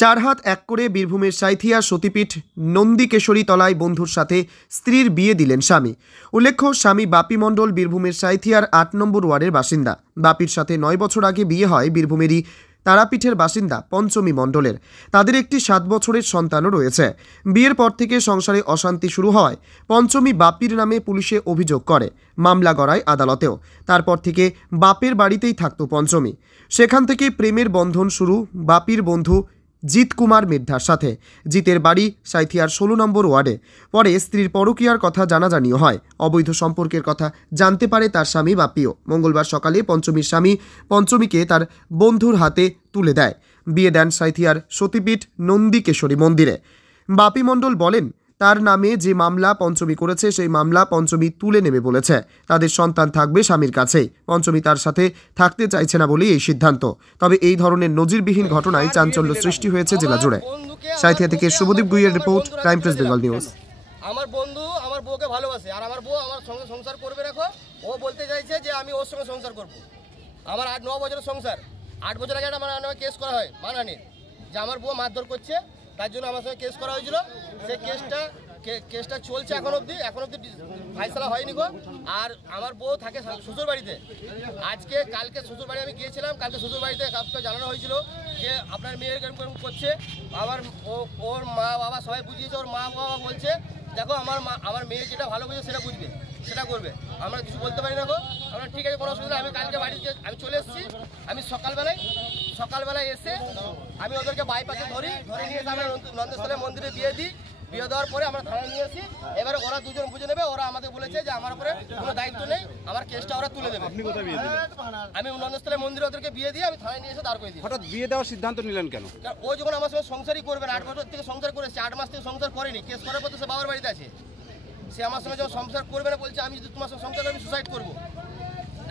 চার হাত এক করে বীরভূমের সাঁইথিয়া সতীপীঠ নন্দীকেশরী তলায় বন্ধুর সাথে স্ত্রীর বিয়ে দিলেন স্বামী। উল্লেখ্য, স্বামী বাপি মণ্ডল বীরভূমের সাঁইথিয়ার ৮ নম্বর ওয়ার্ডের বাসিন্দা। বাপির সাথে ৯ বছর আগে বিয়ে হয় বীরভূমেরই তারাপীঠের বাসিন্দা পঞ্চমী মণ্ডলের। তাদের একটি 7 বছরের সন্তানও রয়েছে। বিয়ের পর থেকে সংসারে অশান্তি শুরু হওয়ায় পঞ্চমী বাপির নামে পুলিশে অভিযোগ করে, মামলা গড়ায় আদালতেও। তারপর থেকে বাপের বাড়িতেই থাকত পঞ্চমী। সেখান থেকে প্রেমের বন্ধন শুরু বাপির বন্ধু জিৎ কুমার মির্ধার সাথে। জিতের বাড়ি সাঁইথিয়ার 16 নম্বর ওয়ার্ডে। পরে স্ত্রীর পরকীয়ার কথা জানাজানিও হয়। অবৈধ সম্পর্কের কথা জানতে পারে তার স্বামী বাপিও। মঙ্গলবার সকালে পঞ্চমীর স্বামী পঞ্চমীকে তার বন্ধুর হাতে তুলে দেয়। বিয়ে দেন সাঁইথিয়ার সতীপীঠ নন্দীকেশরী মন্দিরে। বাপি মণ্ডল বলেন, তার নামে যে মামলা পঞ্চমী করেছে সেই মামলা পঞ্চমী তুলে নেবে বলেছে। তাদের সন্তান থাকবে স্বামীর কাছেই। পঞ্চমী তার সাথে থাকতে চাইছে না বলেই এই সিদ্ধান্ত। তবে এই ধরনের নজিরবিহীন ঘটনায় চাঞ্চল্য সৃষ্টি হয়েছে জেলা জুড়ে। সাঁইথিয়া থেকে শুভদীপ গুইয়ের report, time press Bengal news. আমার বন্ধু আমার বউকে ভালোবাসে, আর আমার বউ আমার সঙ্গে সংসার করবে রাখো। ও বলতে চাইছে যে আমি ওর সঙ্গে সংসার করব। আমার 8-9 বছরের সংসার। 8 বছর আগে আমার নামে কেস করা হয় মানহানির, যে আমার বউ মারধর করছে, তার জন্য আমার সঙ্গে কেস করা হয়েছিল। সেই কেসটা চলছে এখন অবধি ফাইসলা হয়নি গো। আর আমার বউ থাকে শ্বশুর বাড়িতে। কালকে শ্বশুর বাড়ি আমি গিয়েছিলাম। কালকে শ্বশুর বাড়িতে কাউকে জানানো হয়েছিল যে আপনার মেয়ের এরকম করছে। ওর মা বাবা সবাই বুঝিয়েছে। ওর মা বাবা বলছে, দেখো আমার মেয়ে যেটা ভালো বুঝে সেটা বুঝবে, সেটা করবে। আমরা কিছু বলতে পারি না গো। আমরা ঠিক আছে, কোনো অসুবিধা। আমি কালকে বাড়িতে আমি চলে এসেছি। আমি সকালবেলায় এসে আমি ওদেরকে বাইপাসে ধরে নিয়ে এসে আমরা নন্দেশ্বরের মন্দিরে বিয়ে দিই। বিয়ে দেওয়ার পরে আমরা থানায় নিয়ে আসি। এবারে ওরা দুজন বুঝে নেবে। ওরা আমাদের বলেছে যে আমার উপরে কোনো দায়িত্ব নেই, আমার কেসটা ওরা তুলে দেবে। আপনি কোথায় বিয়ে দিলেন? আমি নন্দেশ্বরের মন্দিরে ওদেরকে বিয়ে দিয়ে আমি থানায় নিয়ে এসে দাঁড় করে দিই। হঠাৎ বিয়ে দেওয়ার সিদ্ধান্ত নিলেন কেন? ও যখন আমার সঙ্গে সংসারই করবে না, 8 বছর থেকে সংসার করেছে, 8 মাস থেকে সংসার করেনি। কেস করার পর তো সে বাবার বাড়িতে আছে। সে আমার সঙ্গে যখন সংসার করবে না বলছে, আমি যদি তোমার সঙ্গে সংসার করি আমি সুসাইড করবো,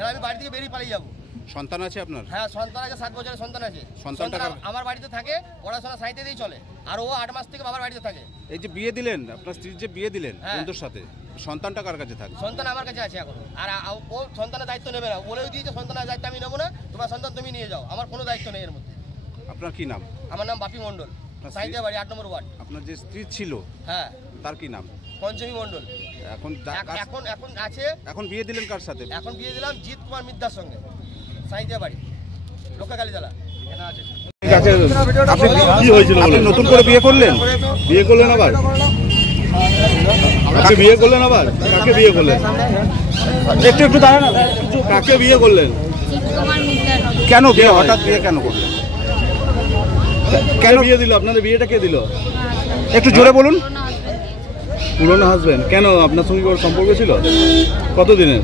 আমি বাড়ি থেকে বেরিয়ে পালিয়ে যাবো। সন্তান আছে আপনার? হ্যাঁ, সন্তান আছে, 7 বছরের সন্তান আছে। সন্তানটা আমার বাড়িতে থাকে, পড়াশোনা সাইতে দিয়ে চলে। আর ও 8 মাস থেকে বাবার বাড়িতে থাকে। এই যে বিয়ে দিলেন, আপনার স্ত্রীর যে বিয়ে দিলেন বন্ধুর সাথে, সন্তানটা কার কাছে থাকে? সন্তান আমার কাছে আছে এখন। আর ও সন্তানের দায়িত্ব নেবে না, বলেও দিয়েছে সন্তানের দায়িত্ব আমি নেবো না, তোমার সন্তান তুমি নিয়ে যাও, আমার কোনো দায়িত্ব নেই এর মধ্যে। আপনার কি নাম? আমার নাম বাপি মণ্ডল, সাঁইথিয়া বাড়ি, 8 নম্বর ওয়ার্ড। আপনার যে স্ত্রী ছিল, হ্যাঁ, তার কি নাম? পঞ্চমী মণ্ডল। এখন আছে। এখন বিয়ে দিলেন কার সাথে? এখন বিয়ে দিলাম জিৎ কুমার মির্ধার সঙ্গে, সাঁইথিয়া বাড়ি, লোকাকালীতলা। আপনি নতুন করে বিয়ে করলেন? বিয়ে করলেন আবার? আপনি বিয়ে করলেন আবার? কাকে বিয়ে করলেন? একটু দাঁড়ান। কাকে বিয়ে করলেন? কেন বিয়ে? হঠাৎ বিয়ে কেন করলেন? কেন বিয়ে দিল? আপনাদের বিয়েটা কে দিল? একটু জোরে বলুন। পুরনো হাজবেন্ড। কেন, আপনার সঙ্গে ওর সম্পর্ক ছিল কতদিনের?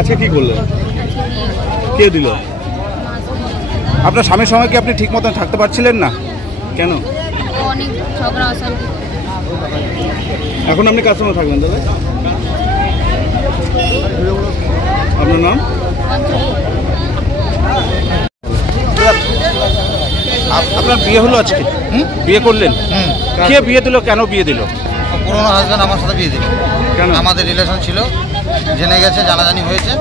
আজকে কি করলেন? কে দিল? আপনার স্বামীর সঙ্গে কি আপনি ঠিক মতন থাকতে পারছিলেন না? কেন? এখন আপনি কার সঙ্গে থাকবেন দাদা? আপনার নাম? আপনার বিয়ে হলো আজকে? বিয়ে করলেন? কে বিয়ে দিল? কেন বিয়ে দিল? পুরোনো হাজব্যান্ড আমার সাথে বিয়ে দিল। কেন? আমাদের রিলেশন ছিল, জেনে গেছে, জানাজানি হয়েছে,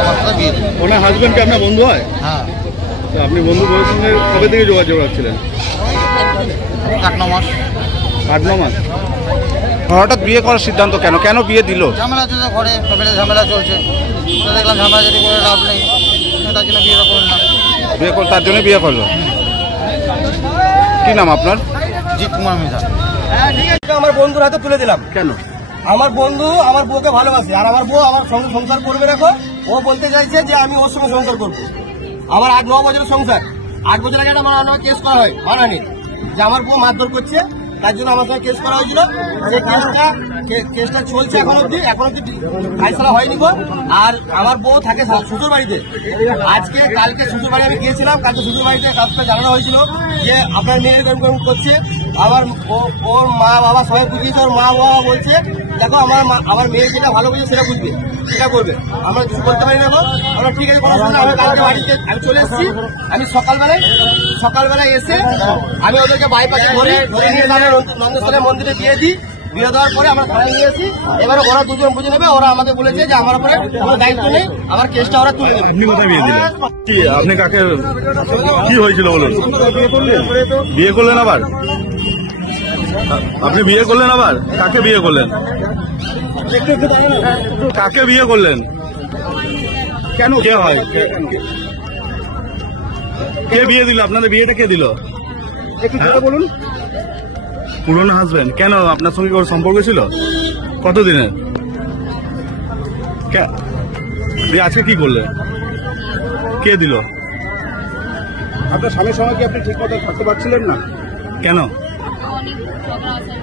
আমার সাথে বিয়ে দিল। ওনার হাজব্যান্ড কি আপনার বন্ধু হয়? হ্যাঁ। আপনি বন্ধু বউয়ের সঙ্গে কবে থেকে যোগাযোগ রাখছিলেন? 8-9 মাস। 8-9 মাস। হঠাৎ বিয়ে করার সিদ্ধান্ত কেন? কেন বিয়ে দিল? ঝামেলা চলছে ঘরে, ফ্যামিলি ঝামেলা চলছে। দেখলাম ঝামেলা যদি করে লাভ নেই, তার জন্য বিয়েটা করলাম। তার জন্য বিয়ে করলো। কি নাম আপনার? জিৎ কুমার মির্ধা। আমার বন্ধুর হাতে তুলে দিলাম। কেন? আমার বন্ধু আমার বউকে ভালোবাসে, আর আমার বউ আমার সঙ্গে সংসার করবে রাখো। ও বলতে চাইছে যে আমি ওর সঙ্গে সংসার করবো। আমার 8-9 বছরের সংসার। 8 বছর আগে আমার নামে কেস করা হয় মানহানির, যে আমার বউ মারধর করছে, তার জন্য আমার সঙ্গে কেস করা হয়েছিল। সেই কেসটা চলছে এখন অবধি ফাইসলা হয়নি গো। আর আমার বউ থাকে শ্বশুর বাড়িতে। কালকে শ্বশুর বাড়ি আমি গিয়েছিলাম। কালকে শ্বশুর বাড়িতে কাউকে জানানো হয়েছিল যে আপনার মেয়ের এরকম করছে। ওর মা বাবা সবাই বুঝিয়েছে। ওর মা বাবা বলছে, দেখো আমার মেয়ে যেটা ভালো বুঝে সেটা বুঝবে, সেটা করবে। আমরা কিছু বলতে পারি না গো। আমরা ঠিক আছে, কোনো অসুবিধা। আমি কালকে বাড়িতে আমি চলে এসেছি। আমি সকালবেলায় এসে আমি ওদেরকে বাইপাসে ধরে নিয়ে এসে নন্দেশ্বরের মন্দিরে বিয়ে দিই। বিয়ে দেওয়ার পরে আমরা থানায় নিয়ে এসেছি। এবারে ওরা দুজন বুঝে নেবে, ওরা আমাকে বলেছে যে আমার উপরে কোনো দায়িত্ব নেই, আমার কেসটা ওরা তুলে নেবে। আপনি কোথায় বিয়ে দিলেন? কি আপনি কাকে, কি হয়েছিল বলুন? বিয়ে করলেন আবার? আপনি বিয়ে করলেন আবার? কাকে বিয়ে করলেন? কাকে বিয়ে করলেন? কেন, কে হয়? কে বিয়ে দিল? আপনাদের বিয়েটা কে দিল? একটু বলুন। পুরনো হাজবেন্ড। কেন, আপনার সঙ্গে ওর সম্পর্ক ছিল কতদিনের? দিয়ে আজকে কি করলেন? কে দিল? আপনার স্বামীর সঙ্গে কি আপনি ঠিক মতো থাকতে পারছিলেন না? কেন? অনেক ঝগড়া আছে।